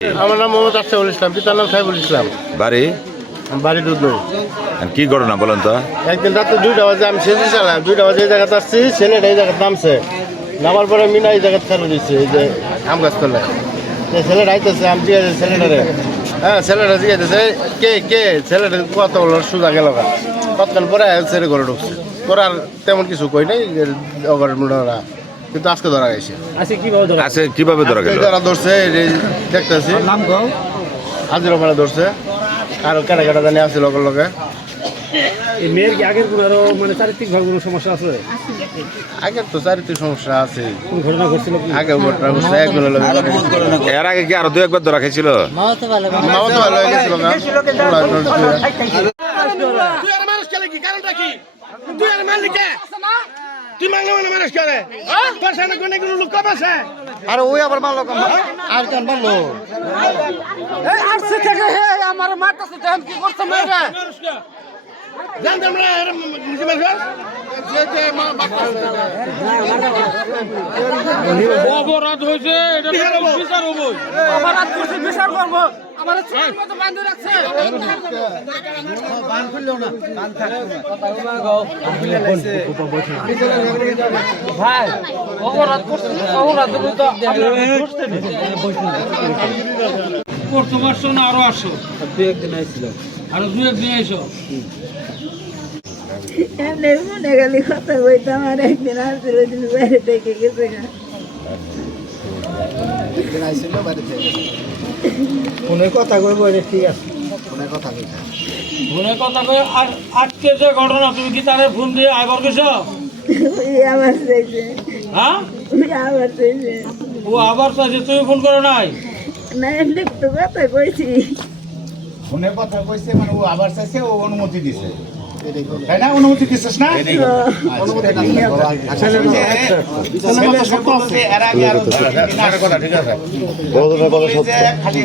আমার নাম মোহাম্মদ আফসাহুল ইসলাম, পিতার নাম সাইফুল ইসলাম। বাড়ি বাড়ি দুধনই। কি ঘটনা বলেন তো? একদিন রাতে 2টা বাজে আমি সেজে চালাম, 2টা বাজে এই জায়গাতে আসছি, ছেলেটা এই জায়গাতে নামছে, নামার পরে মিনা এই জায়গাতে ফেলে দিচ্ছে, এই যে আম গাছ তলায়। ছেলেটা আইতেছে, আমি জিজ্ঞাসা ছেলেটারে, হ্যাঁ ছেলেটা জিজ্ঞাসা কে কে, ছেলেটা কত বলো সোজা গেল গা। কতক্ষণ পরে ছেলে ঘরে ঢুকছে, পরে আর তেমন কিছু কই নাই, অঘরের মুড়া কিন্তু আজকে ধরা গেছে। আছে কিভাবে ধরা গেল? যারা ধরছে দেখতেছি হাজির ওখানে ধরছে, আর কেটে কেটে জানি আছে লোকের লোকে। এই মেয়ের কি আগের কোনো আরো মানে চারিত্রিক ভাবে কোনো সমস্যা আছে? আগের তো চারিত্রিক সমস্যা আছে, কোন ঘটনা ঘটছিল কি? আগে ঘটনা ঘটছে একজনের লোক। এর আগে কি আরো দু একবার ধরা খেয়েছিল? মাও তো ভালো হয়ে গেছিল না। তুই আর মানুষ খেলে কি কারণটা কি? তুই আর মারলি কে? তুই মারলে মানে মানুষ করে? তোর সামনে কোনে কোনো লোক কম আছে? আর ওই আবার মারলো আর কেন মারলো? এই আসছে থেকে হে আমার মারতেছে দেন কি করছে মেয়েরা? জানতাম না এর নিজে মারছ? যে অপরাধ হয়েছে, এটা বিচার হবো। অপরাধ করছে, বিচার করবো। আমার ছেলের মতো বান্ধব রাখছে। ভাই অপরাধ করছে, অপরাধ করতে পারছো না, আরো আসো। আরো দু একদিন আইসো। এমনি মনে গেলে কথা বলতাম, আর একদিন আসছিল, ওই দিন বাইরে থেকে গেছে গা। ফোনে কথা কইব, ঠিক আছে, ফোনে কথা কইছে। ফোনে কথা কয়ে আর আজকে যে ঘটনা, তুমি কি তারে ফোন দিয়ে আইবার গেছো? ওই আবার চাইছে, হ্যাঁ, ওই আবার চাইছে। ও আবার চাইছে, তুমি ফোন করো নাই? না এমনি তো কথা কইছি। ফোনে কথা কইছে মানে ও আবার চাইছে, ও অনুমতি দিছে, তাই না? অনুমতি দিছিস না? এর আগে আরো কথা ঠিক আছে। খালি